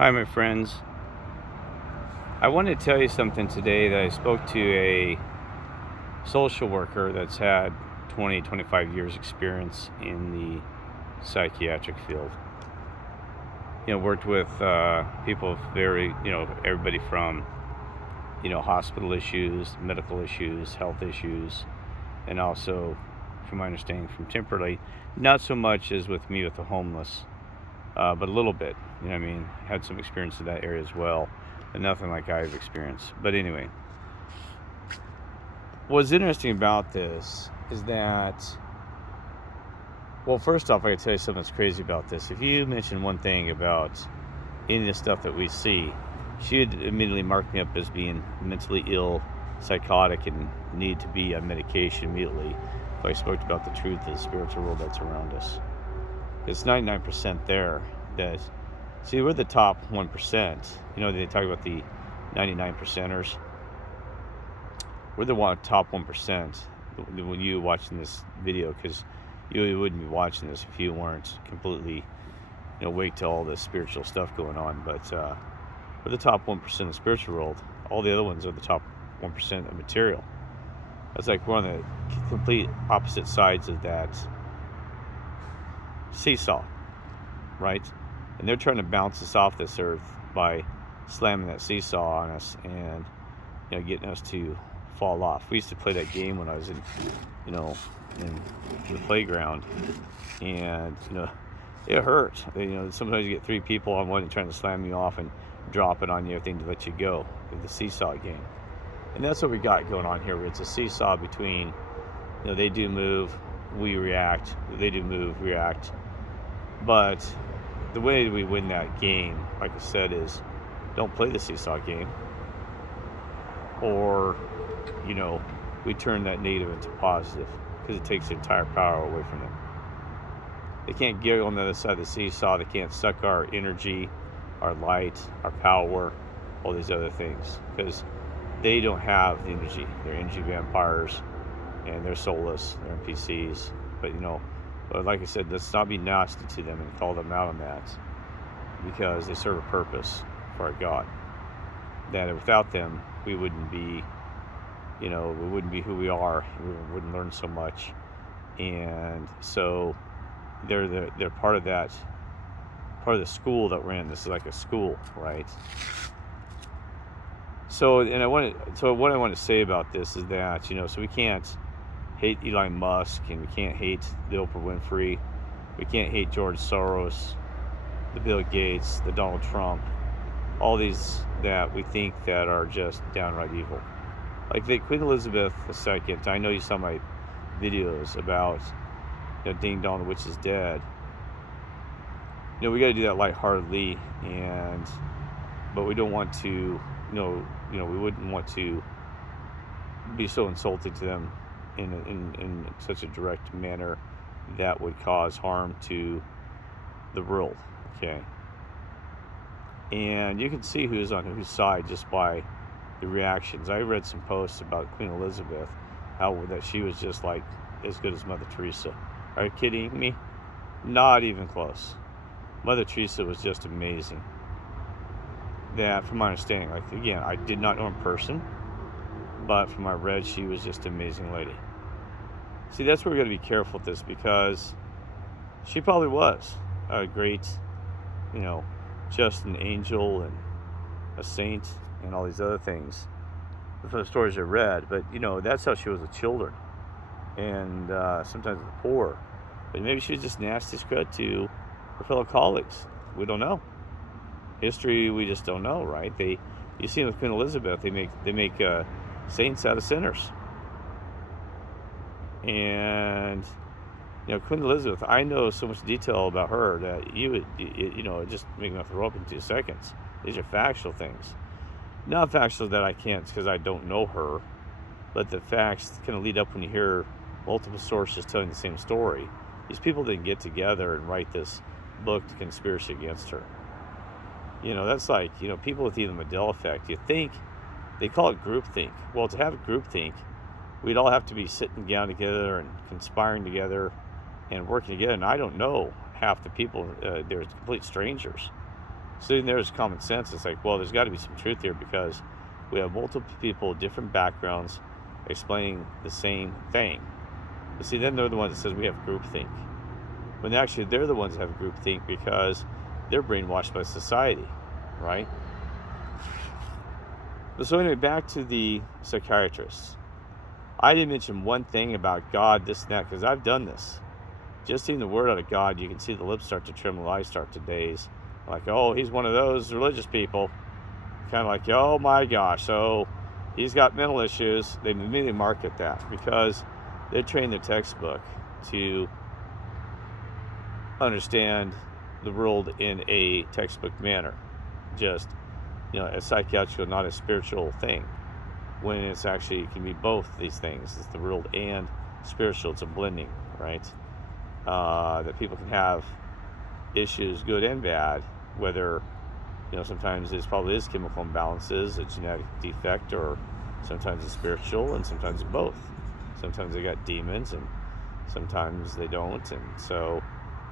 Hi, my friends. I wanted to tell you something today that I spoke to a social worker that's had 20, 25 years experience in the psychiatric field. Worked with people very, everybody from, hospital issues, medical issues, health issues, and also, from my understanding, from temporarily, not so much as with me with the homeless, but a little bit. Had some experience in that area as well, but nothing like I've experienced. But anyway, what's interesting about this is that, well, first off, I can tell you something that's crazy about this. If you mention one thing about any of the stuff that we see, she would immediately mark me up as being mentally ill, psychotic, and need to be on medication immediately if I spoke about the truth of the spiritual world that's around us. It's 99% there that, see, we're the top 1%. They talk about the 99 percenters. We're the top 1% when you watching this video, because you wouldn't be watching this if you weren't completely awake to all this spiritual stuff going on. But we're the top 1% of the spiritual world. All the other ones are the top 1% of material. It's like we're on the complete opposite sides of that seesaw, right? And they're trying to bounce us off this earth by slamming that seesaw on us and getting us to fall off. We used to play that game when I was in the playground, and it hurt. Sometimes you get three people on one trying to slam you off and drop it on you, everything to let you go. The seesaw game, and that's what we got going on here. It's a seesaw between, they do move, we react. They do move, react. But the way we win that game, like I said, is don't play the seesaw game, or we turn that negative into positive, because it takes the entire power away from them. They can't get on the other side of the seesaw. They can't suck our energy, our light, our power, all these other things, because they don't have the energy. They're energy vampires, and they're soulless. They're NPCs. But like I said, let's not be nasty to them and call them out on that, because they serve a purpose for our God. That without them, we wouldn't be, we wouldn't be who we are. We wouldn't learn so much. And so they're part of that, part of the school that we're in. This is like a school, right? So what I want to say about this is that, so we can't hate Elon Musk, and we can't hate the Oprah Winfrey. We can't hate George Soros, the Bill Gates, the Donald Trump, all these that we think that are just downright evil. Like the Queen Elizabeth II. I know you saw my videos about Ding Dong, the witch is dead. We got to do that lightheartedly, but we don't want to, we wouldn't want to be so insulting to them in such a direct manner that would cause harm to the world. Okay. And you can see who's on whose side just by the reactions. I read some posts about Queen Elizabeth, how that she was just like as good as Mother Teresa. Are you kidding me? Not even close. Mother Teresa was just amazing. That, from my understanding, like, again, I did not know in person, but from what I read, she was just an amazing lady. See, that's where we got to be careful with this, because she probably was a great, just an angel and a saint and all these other things from the stories I read. But that's how she was with children, and sometimes with the poor. But maybe she was just nasty scrub to her fellow colleagues. We don't know. History, we just don't know, right? You see with Queen Elizabeth, they make saints out of sinners. And Queen Elizabeth, I know so much detail about her that you would, it just make me throw up in 2 seconds. These are factual things, not factual that I can't because I don't know her, but the facts kind of lead up when you hear multiple sources telling the same story. These people didn't get together and write this book, The Conspiracy Against Her. That's like, people with even Mandela effect. You think, they call it groupthink. Well, to have groupthink, we'd all have to be sitting down together and conspiring together and working together. And I don't know half the people. They're complete strangers. So then there's common sense. It's like, well, there's got to be some truth here because we have multiple people, different backgrounds, explaining the same thing. But see, then they're the ones that says we have groupthink. When actually they're the ones that have groupthink because they're brainwashed by society, right? So anyway, back to the psychiatrists. I didn't mention one thing about God, this and that, because I've done this. Just seeing the word out of God, you can see the lips start to tremble, the eyes start to daze. Like, oh, he's one of those religious people. Kind of like, oh my gosh, so he's got mental issues. They immediately market that because they're trained their textbook to understand the world in a textbook manner. Just, a psychiatrical, not a spiritual thing. When it's actually, it can be both these things. It's the world and spiritual. It's a blending, right? That people can have issues, good and bad, whether, sometimes it probably is chemical imbalances, a genetic defect, or sometimes it's spiritual, and sometimes it's both. Sometimes they got demons, and sometimes they don't, and so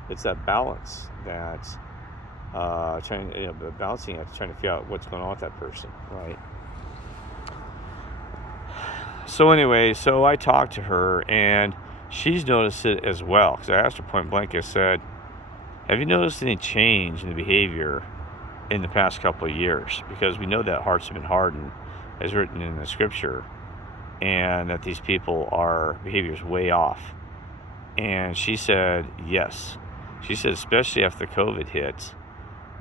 it's that balance that balancing act, trying to figure out what's going on with that person, right? So anyway, so I talked to her, and she's noticed it as well, because I asked her point blank. I said, have you noticed any change in the behavior in the past couple of years? Because we know that hearts have been hardened, as written in the scripture, and that these people are behaviors way off. And she said yes. She said especially after the COVID hit,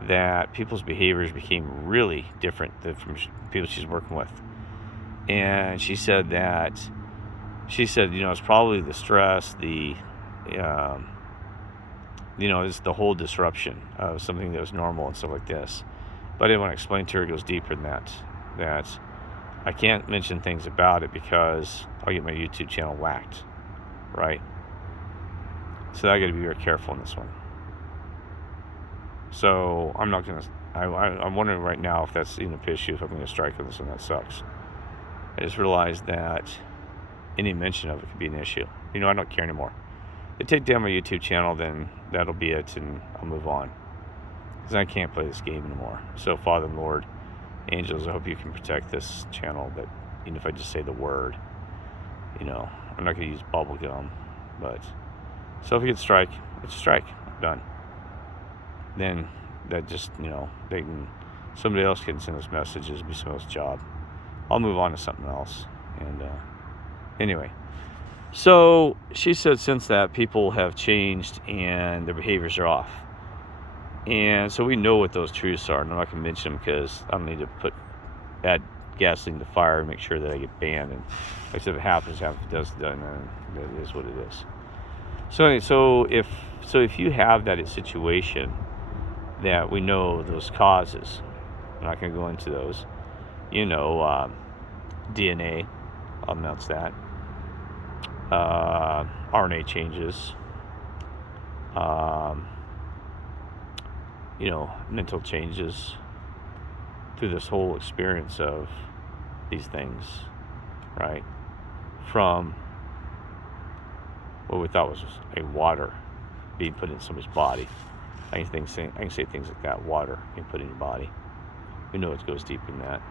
that people's behaviors became really different from people she's working with. And she said it's probably the stress, it's the whole disruption of something that was normal and stuff like this. But I didn't want to explain to her. It goes deeper than that. That I can't mention things about it because I'll get my YouTube channel whacked, right? So I got to be very careful in this one. So I'm not going to, I'm wondering right now if that's even an issue, if I'm going to strike on this one. That sucks. I just realized that any mention of it could be an issue. I don't care anymore. If they take down my YouTube channel, then that'll be it, and I'll move on. Because I can't play this game anymore. So, Father and Lord, angels, I hope you can protect this channel, that even if I just say the word, I'm not going to use bubble gum, but, so if you could strike, it's a strike. I'm done. Then, that just, somebody else can send us messages, be somebody else's job. I'll move on to something else. And anyway, so she said since that people have changed and their behaviors are off. And so we know what those truths are. And I'm not going to mention them because I don't need to add gasoline to the fire and make sure that I get banned. And like I said, if it happens, if it doesn't, then it is what it is. So anyway, so if you have that situation that we know those causes, I'm not going to go into those. DNA, I'll announce that. RNA changes. Mental changes through this whole experience of these things, right? From what we thought was a water being put in somebody's body. I can say things like that. Water being put in your body. We know it goes deep in that.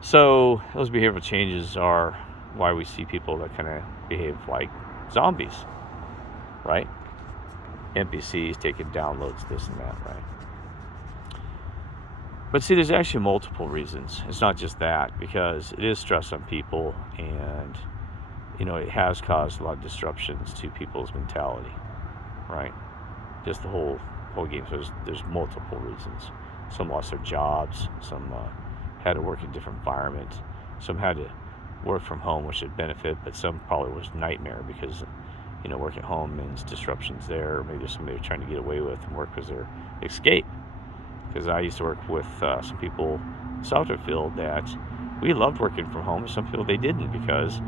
So those behavioral changes are why we see people that kind of behave like zombies, right? NPCs taking downloads, this and that, right? But see, there's actually multiple reasons. It's not just that, because it is stress on people, and it has caused a lot of disruptions to people's mentality, right? Just the whole game. So there's multiple reasons. Some lost their jobs. Some had to work in a different environment. Some had to work from home, which would benefit, but some probably was a nightmare because, work at home means disruptions there. Or maybe there's somebody they're trying to get away with, and work was their escape. Because I used to work with some people in the software field that we loved working from home, and some people they didn't because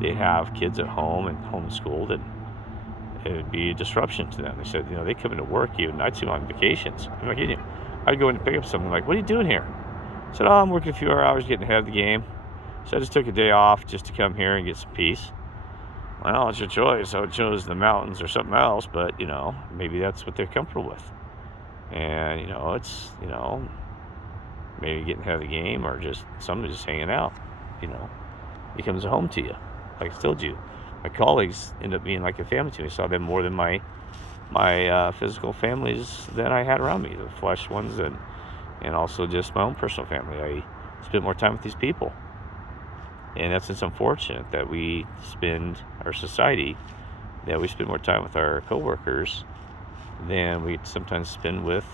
they have kids at home and homeschooled, and it would be a disruption to them. They said, they come into work even. I'd see them on vacations. I'm not kidding you. I'd go in and pick up something like, what are you doing here? I said, I'm working a few hours getting ahead of the game. So I just took a day off just to come here and get some peace. Well, it's your choice. I would choose the mountains or something else, but, maybe that's what they're comfortable with. And, it's, maybe getting ahead of the game or just somebody just hanging out, becomes a home to you. Like I told you, my colleagues end up being like a family to me. I saw them more than my physical families that I had around me, the flesh ones, and also just my own personal family. I spent more time with these people. And it's unfortunate that we spend our society, that we spend more time with our coworkers than we sometimes spend with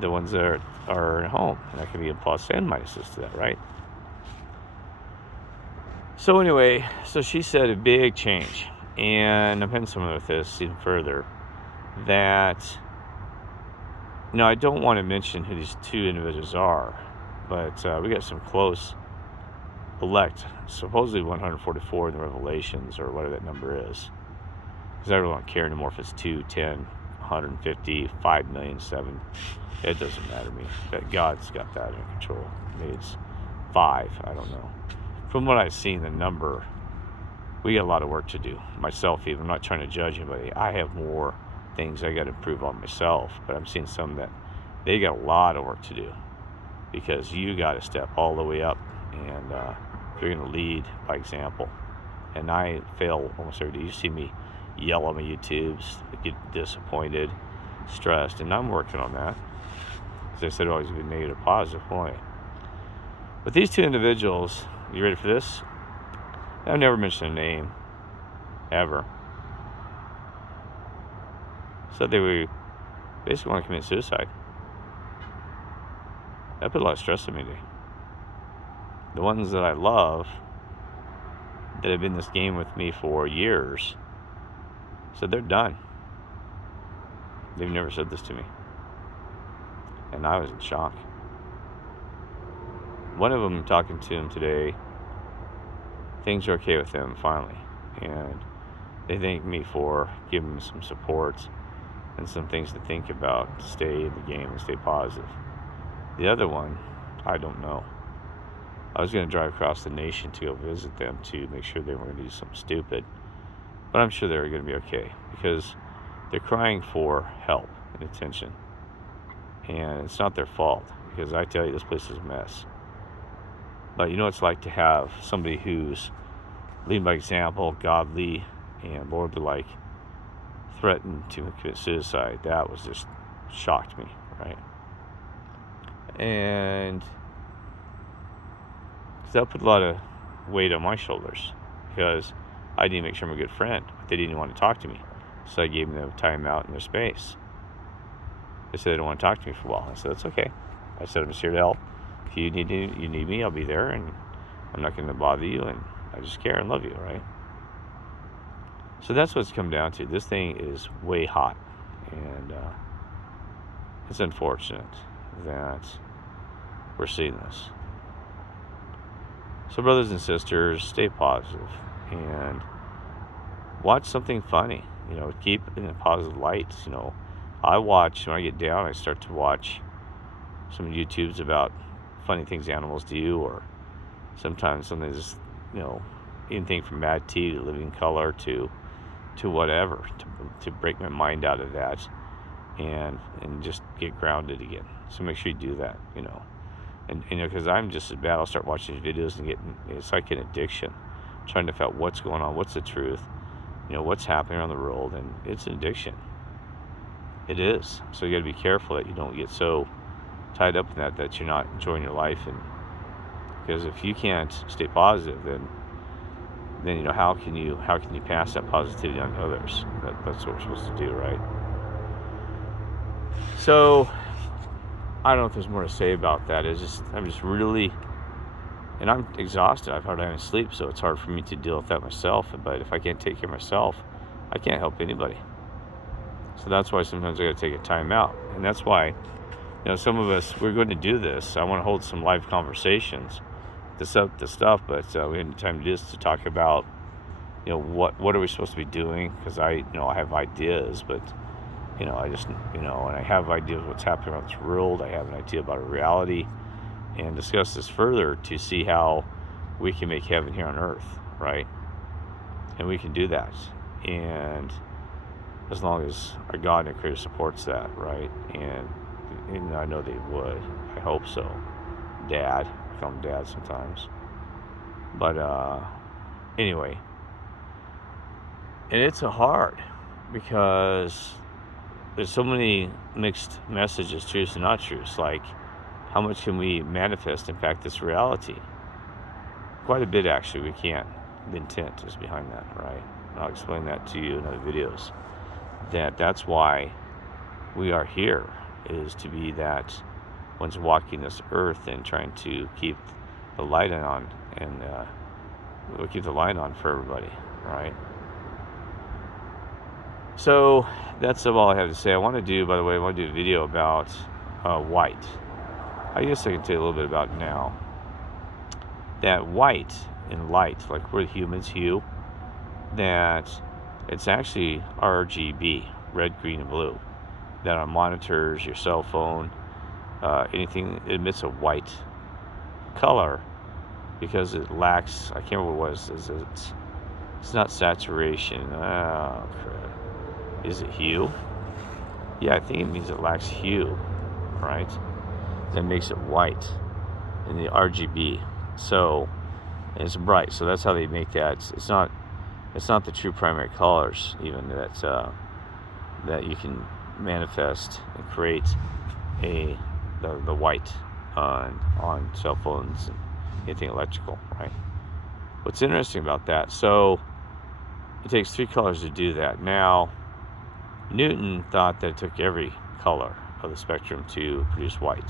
the ones that are at home. And that can be a plus and minuses to that, right? So anyway, so she said a big change, and I'm heading somewhere with this even further, that, I don't want to mention who these two individuals are, but we got some close elect, supposedly 144 in the Revelations, or whatever that number is, because I really don't care anymore if it's 2, 10, 150, 5 million, 7. It doesn't matter to me. That God's got that in control. Maybe it's 5, I don't know. From what I've seen, the number, we got a lot of work to do. Myself even, I'm not trying to judge anybody. I have more things I got to improve on myself, but I'm seeing some that they got a lot of work to do, because you got to step all the way up, and if you're going to lead by example. And I fail almost every day. You see me yell on my YouTubes, get disappointed, stressed, and I'm working on that. As I said, always be negative, positive point. But these two individuals, you ready for this? I've never mentioned a name, ever. Said they were basically want to commit suicide. That put a lot of stress on me today. The ones that I love, that have been in this game with me for years, said they're done. They've never said this to me. And I was in shock. One of them, talking to him today, things are okay with them finally. And they thank me for giving them some support and some things to think about to stay in the game and stay positive. The other one, I don't know. I was going to drive across the nation to go visit them to make sure they weren't going to do something stupid. But I'm sure they're going to be okay, because they're crying for help and attention. And it's not their fault, because I tell you, this place is a mess. But you know what it's like to have somebody who's leading by example, godly, and lordly-like, threatened to commit suicide. That was just shocked me, right? And that put a lot of weight on my shoulders, because I need to make sure I'm a good friend. But they didn't want to talk to me, so I gave them time out in their space. They said they don't want to talk to me for a while. I said, that's okay. I said, I'm just here to help. If you need me, I'll be there, and I'm not going to bother you, and I just care and love you, right? So that's what it's come down to. This thing is way hot, and it's unfortunate that we're seeing this. So brothers and sisters, stay positive and watch something funny. Keep it in a positive light. I watch, when I get down, I start to watch some YouTubes about funny things animals do, or sometimes something just, anything from Mad Tea to Living Color to whatever, to break my mind out of that and just get grounded again. So make sure you do that, And because I'm just as bad, I'll start watching these videos and it's like an addiction, trying to find out what's going on, what's the truth, what's happening around the world, and it's an addiction. It is. So you got to be careful that you don't get so tied up in that you're not enjoying your life. And because if you can't stay positive, then how can you pass that positivity on to others? That's what we're supposed to do, right? So I don't know if there's more to say about that. I'm just really, and I'm exhausted. I've hardly had sleep, so it's hard for me to deal with that myself. But if I can't take care of myself, I can't help anybody. So that's why sometimes I got to take a time out. And that's why, some of us, we're going to do this. I want to hold some live conversations to set up the stuff, but we had time to do this, to talk about, what are we supposed to be doing? Because I have ideas, but I just, and I have ideas of what's happening around this world. I have an idea about a reality, and discuss this further to see how we can make heaven here on earth, right? And we can do that. And as long as our God and Creator supports that, right? And I know they would. I hope so. Dad, I call him Dad sometimes. But anyway, and it's hard because there's so many mixed messages, truths and not truths. Like, how much can we manifest, in fact, this reality? Quite a bit, actually, we can't. The intent is behind that, right? I'll explain that to you in other videos. That's why we are here, is to be that one's walking this earth and trying to keep the light on, and we'll keep the light on for everybody, right? So that's all I have to say. I want to do a video about white. I guess I can tell you a little bit about it now. That white and light, like we're humans, hue, that it's actually RGB, red, green, and blue. That on monitors, your cell phone, anything emits a white color because it lacks, I can't remember what it was, it's not saturation. Oh, crap. Is it hue? Yeah, I think it means it lacks hue, right? That makes it white in the RGB. So, and it's bright. So that's how they make that. It's not the true primary colors even that you can manifest and create the white on cell phones and anything electrical, right? What's interesting about that? So it takes 3 colors to do that. Now, Newton thought that it took every color of the spectrum to produce white.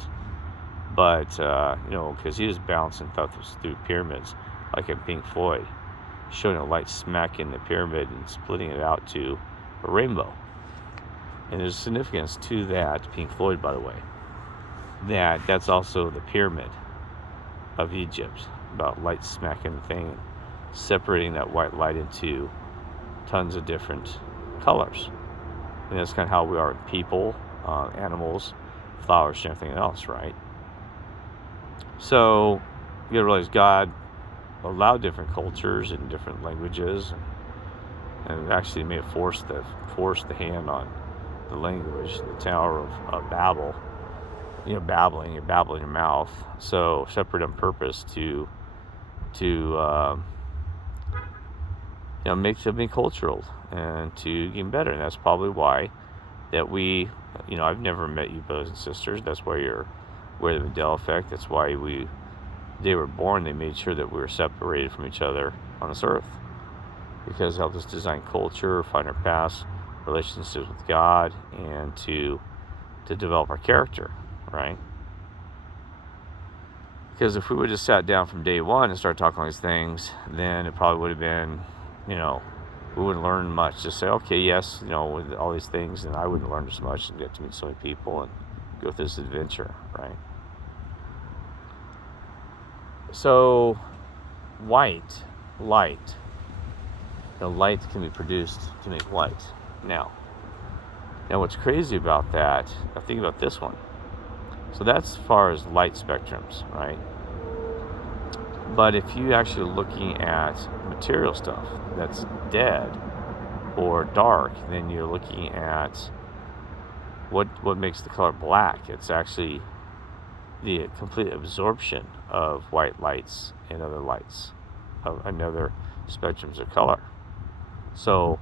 But, because he was balancing thought through pyramids, like in Pink Floyd, showing a light smack in the pyramid and splitting it out to a rainbow. And there's significance to that, Pink Floyd, by the way. That's also the pyramid of Egypt, about light smacking the thing and separating that white light into tons of different colors. And that's kind of how we are with people, animals, flowers, and everything else, right? So you gotta realize God allowed different cultures and different languages, and actually may have forced the hand on the language, the Tower of Babel. Babbling, you're babbling your mouth. So separate on purpose to make something cultural and to get better. And that's probably why that we, I've never met you brothers and sisters. That's why you're aware of the Mandela effect. That's why they were born. They made sure that we were separated from each other on this earth, because it helped us design culture, find our past, relationships with God, and to develop our character, right? Because if we would have just sat down from day one and started talking all these things, then it probably would have been, we wouldn't learn much. Just say, okay, yes, with all these things, and I wouldn't learn as much and get to meet so many people and go through this adventure, right? So, white, light. Light can be produced to make light. Now, what's crazy about that, I think about this one. So that's as far as light spectrums, right? But if you actually looking at material stuff that's dead or dark, then you're looking at what makes the color black. It's actually the complete absorption of white lights and other lights and other spectrums of color. So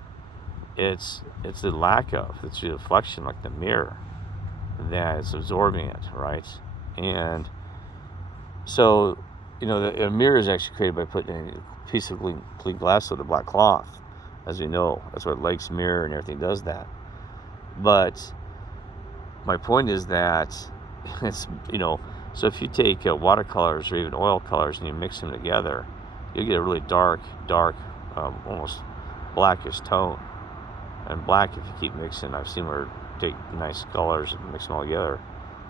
it's the lack of, it's the reflection, like the mirror, that is absorbing it, right? And so, a mirror is actually created by putting a piece of clean glass with a black cloth, as we know. That's what Lake's mirror and everything does that. But my point is that it's, so if you take watercolors or even oil colors and you mix them together, you get a really dark, almost blackish tone. And black, if you keep mixing, I've seen where take nice colors and mix them all together,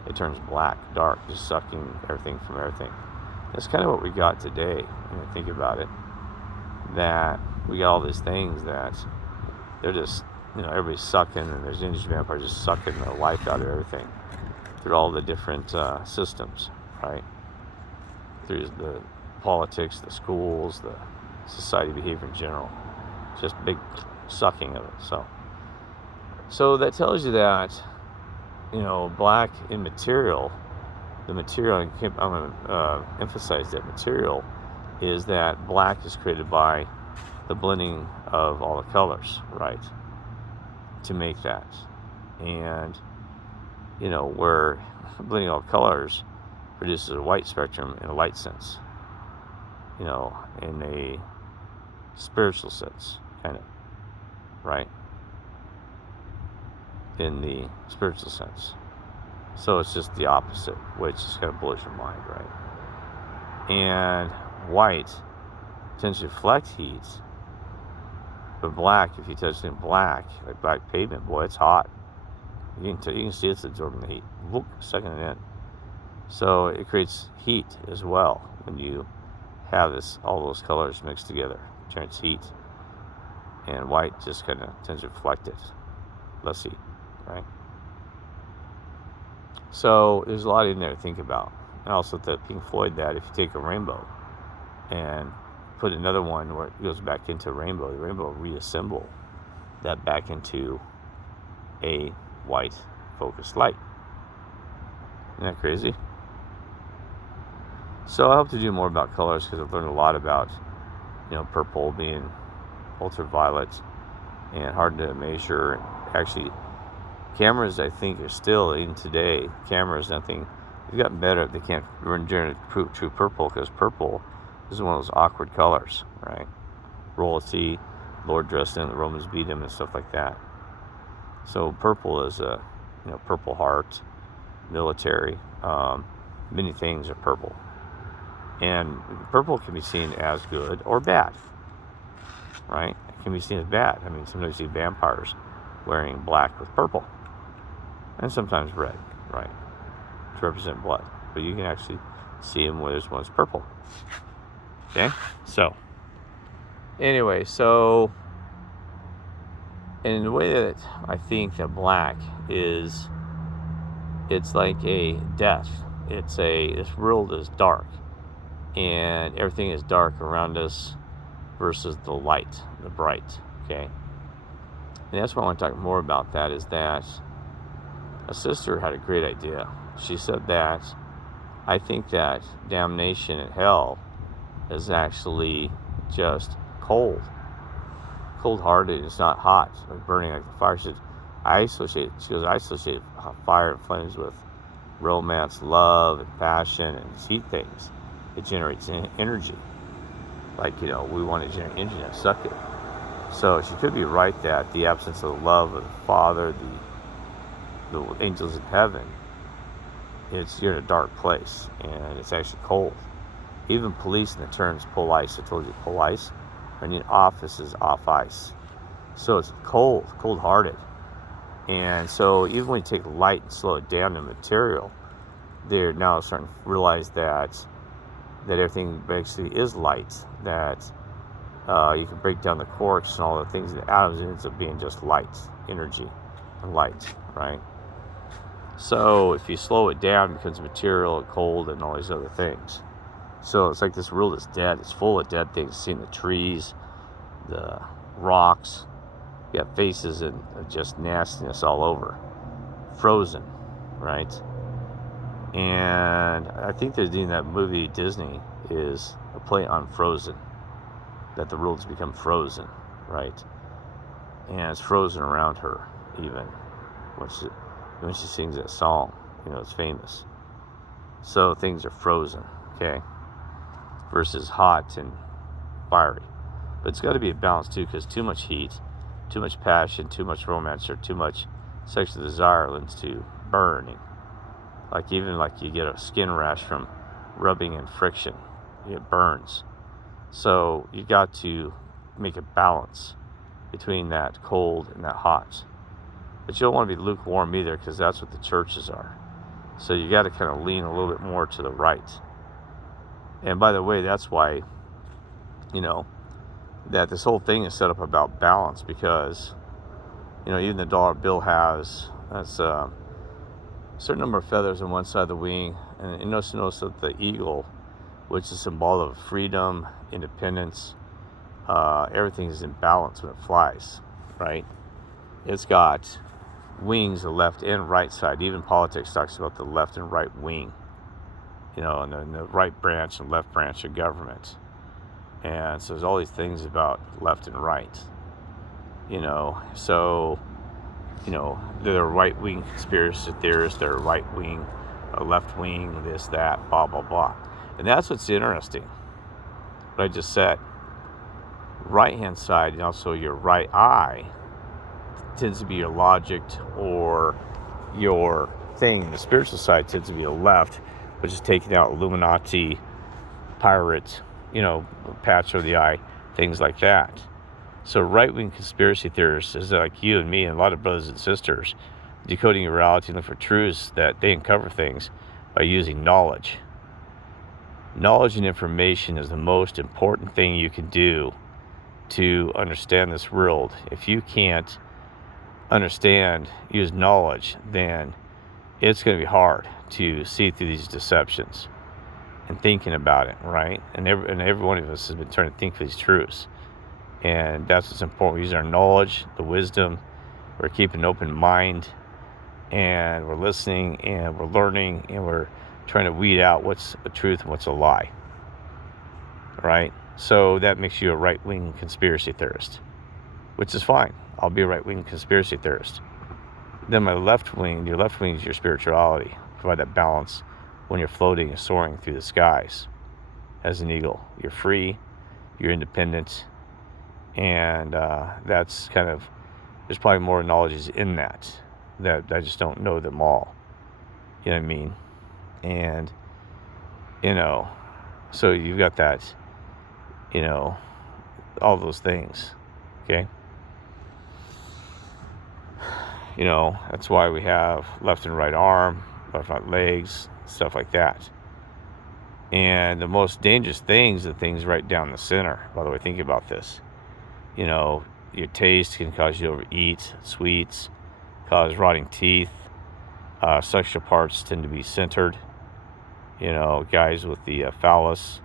it turns black, dark, just sucking everything from everything. That's kind of what we got today, when you think about it. That we got all these things that they're just, everybody's sucking, and there's industry vampires just sucking the life out of everything through all the different systems, right? Through the politics, the schools, the society behavior in general. Just big sucking of it. So So that tells you that, black in material, the material, I'm going to emphasize that material, is that black is created by the blending of all the colors, right, to make that. And, where blending all colors produces a white spectrum in a light sense, in a spiritual sense, kind of, right? In the spiritual sense. So it's just the opposite, which just kind of blows your mind, right? And white tends to deflect heat, but black, if you touch it in black, like black pavement, boy, it's hot. You can see it's absorbing the heat, sucking it in. So it creates heat as well when you have all those colors mixed together. It generates heat, and white just kind of tends to reflect it, less heat, right? So there's a lot in there to think about. And also the Pink Floyd, that if you take a rainbow and put another one where it goes back into rainbow, the rainbow will reassemble that back into a white focused light. Isn't that crazy? So I hope to do more about colors, because I've learned a lot about, purple being ultraviolet and hard to measure. And actually, cameras, I think, are still, even today, cameras, nothing, they've gotten better. They can't generate true purple, because purple is one of those awkward colors, right? Royalty, Lord dressed in, the Romans beat him, and stuff like that. So purple is Purple Heart, military, many things are purple. And purple can be seen as good or bad, right? It can be seen as bad. I mean, sometimes you see vampires wearing black with purple, and sometimes red, right, to represent blood. But you can actually see them where there's one's purple. Okay? So, anyway, and the way that I think that black is, it's like a death. This world is dark, and everything is dark around us versus the light, the bright, okay? And that's what I want to talk more about. That is that a sister had a great idea. She said that, I think that damnation in hell is actually just cold-hearted. It's not hot, like burning like the fire. She goes, I associate fire and flames with romance, love, and passion, and heat things. It generates energy. Like, we want to generate energy and suck it. So she could be right that the absence of the love of the Father, the angels in heaven, you're in a dark place, and it's actually cold. Even police in the terms pull ice. I told you, pull ice. I mean, office is off ice. So it's cold-hearted. And so even when you take light and slow it down in material, they're now starting to realize that everything basically is light, that you can break down the quarks and all the things, the atoms, and it ends up being just light, energy, and light, right? So if you slow it down, it becomes material and cold and all these other things. So it's like this world is dead. It's full of dead things. Seeing the trees, the rocks, you got faces and just nastiness all over. Frozen, right? And I think they're doing that movie, Disney, is a play on Frozen. That the world's become frozen, right? And it's frozen around her, even when she sings that song. It's famous. So things are frozen, okay? Versus hot and fiery. But it's got to be a balance too, because too much heat, too much passion, too much romance, or too much sexual desire leads to burning. Like you get a skin rash from rubbing and friction. It burns. So you got to make a balance between that cold and that hot. But you don't want to be lukewarm either, because that's what the churches are. So you got to kind of lean a little bit more to the right. And by the way, that's why, that this whole thing is set up about balance, because, even the dollar bill has a certain number of feathers on one side of the wing. And you notice that the eagle, which is a symbol of freedom, independence, everything is in balance when it flies, right? It's got wings, the left and right side. Even politics talks about the left and right wing, and the right branch and left branch of government. And so there's all these things about left and right, so, they're right-wing conspiracy theorists, they're right-wing, left-wing, this, that, blah, blah, blah. And that's what's interesting. What I just said, right-hand side, and also your right eye, tends to be your logic or your thing. The spiritual side tends to be your left, which is taking out Illuminati, pirate, patch over the eye, things like that. So right-wing conspiracy theorists is like you and me and a lot of brothers and sisters, decoding your reality and look for truths that they uncover things by using knowledge. Knowledge and information is the most important thing you can do to understand this world. If you can't use knowledge, then it's going to be hard to see through these deceptions and thinking about it, right? And every one of us has been trying to think for these truths. And that's what's important. We use our knowledge, the wisdom. We're keeping an open mind, and we're listening, and we're learning, and we're trying to weed out what's a truth and what's a lie. Right? So that makes you a right-wing conspiracy theorist, which is fine. I'll be a right-wing conspiracy theorist. Then your left wing is your spirituality. Provide that balance when you're floating and soaring through the skies as an eagle. You're free, you're independent, and that's kind of, there's probably more knowledges in that I just don't know them all. You know what I mean? And, so you've got that, all those things, okay? That's why we have left and right arm, left and right legs, stuff like that. And the most dangerous things are things right down the center. By the way, think about this. Your taste can cause you to overeat, sweets, cause rotting teeth. Sexual parts tend to be centered. Guys with the phallus,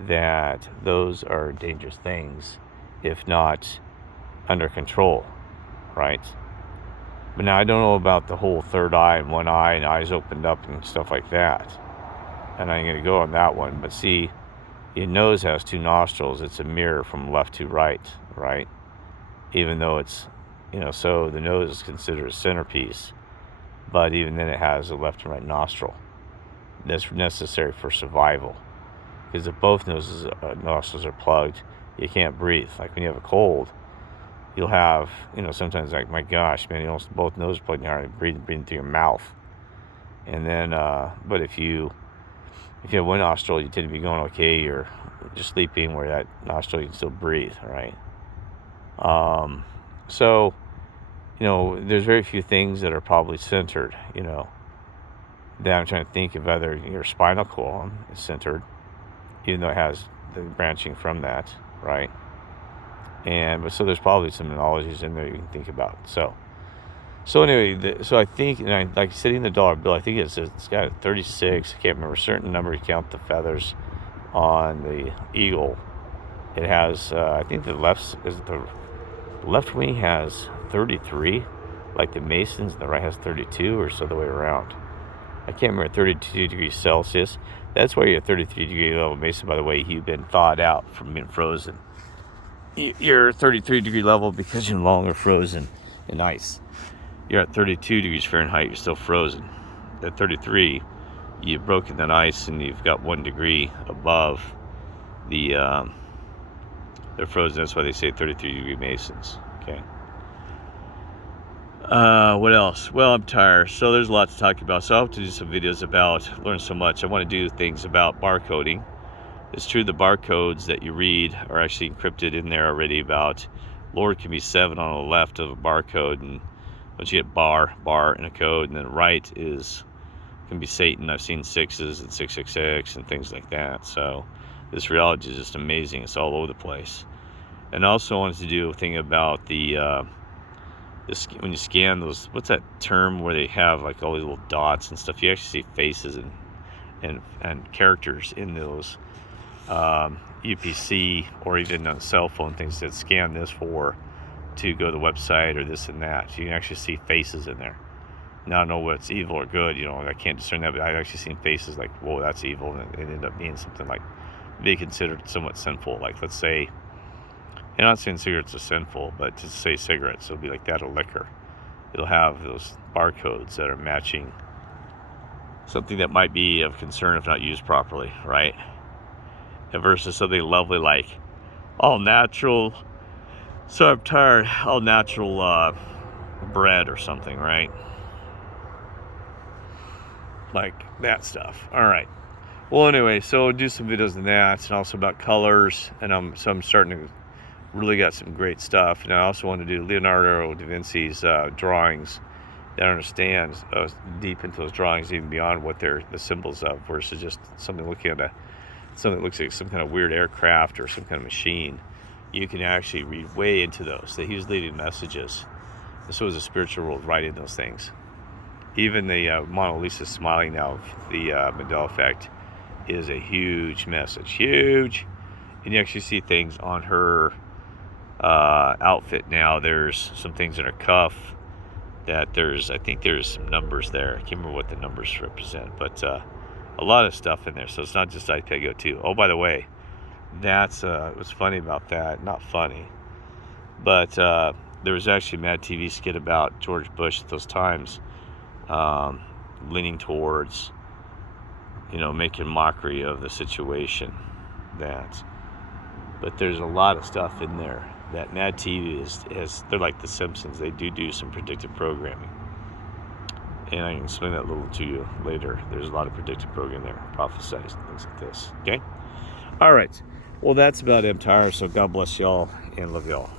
that those are dangerous things if not under control, right? But now I don't know about the whole third eye and one eye and eyes opened up and stuff like that. And I'm going to go on that one. But see, your nose has two nostrils. It's a mirror from left to right, right? Even though it's, so the nose is considered a centerpiece. But even then it has a left and right nostril. That's necessary for survival. Because if both nostrils are plugged, you can't breathe. Like when you have a cold, you'll have, sometimes like, my gosh, man, almost both noses plugged in, hard breathing through your mouth. And then, but if you have one nostril, you tend to be going okay. You're just sleeping where that nostril, you can still breathe, right? So, there's very few things that are probably centered, that I'm trying to think of whether your spinal column is centered, even though it has the branching from that, right? But so there's probably some analogies in there you can think about. So anyway, so I think, and I like sitting the dollar bill, I think it's got a 36, I can't remember a certain number, you count the feathers on the eagle. It has, I think the left wing has 33, like the Masons, and the right has 32, or so the way around. I can't remember, 32 degrees Celsius. That's why you're at 33 degree level Mason, by the way. You've been thawed out from being frozen. You're 33 degree level because you're no longer frozen in ice. You're at 32 degrees Fahrenheit, you're still frozen. At 33, you've broken that ice and you've got 1 degree above the, they're frozen. That's why they say 33 degree Masons, okay? What else? Well, I'm tired, so there's a lot to talk about. So I'll have to do some videos about, learn so much. I want to do things about barcoding. It's true the barcodes that you read are actually encrypted in there already. About Lord can be 7 on the left of a barcode, and once you get bar in a code, and then right can be Satan. I've seen 6s and 666 and things like that. So this reality is just amazing. It's all over the place. And also wanted to do a thing about the when you scan those, what's that term where they have like all these little dots and stuff? You actually see faces and characters in those UPC or even on cell phone things that scan this for to go to the website or this and that. You can actually see faces in there. Now I know what's evil or good, you know, I can't discern that, but I've actually seen faces like, whoa, that's evil, and it ended up being something like be considered somewhat sinful. Like, let's say, and I'm not saying cigarettes are sinful, but to say cigarettes, it'll be like that, or liquor. It'll have those barcodes that are matching something that might be of concern if not used properly, right? And versus something lovely like all natural, so I'm tired, all natural bread or something, right? Like that stuff. All right. Well, anyway, so do some videos on that, and also about colors, and I'm starting to really got some great stuff. And I also want to do Leonardo da Vinci's drawings that understands deep into those drawings, even beyond what they're the symbols of, versus just something looking at something that looks like some kind of weird aircraft or some kind of machine. You can actually read way into those, that he was leading messages. And so is the spiritual world writing those things. Even the Mona Lisa smiling now, the Mandela effect, is a huge message. Huge. And you actually see things on her outfit now. There's some things in her cuff that I think there's some numbers there. I can't remember what the numbers represent, but a lot of stuff in there. So it's not just iPad Go 2. Oh, by the way, that's what's funny about that. Not funny, but there was actually a Mad TV skit about George Bush at those times, leaning towards, making mockery of the situation. But there's a lot of stuff in there that Mad TV they're like the Simpsons. They do some predictive programming, and I can explain that a little to you later. There's a lot of predictive programming there, prophesized and things like this. Okay, all right. Well, that's about empire. So God bless y'all and love y'all.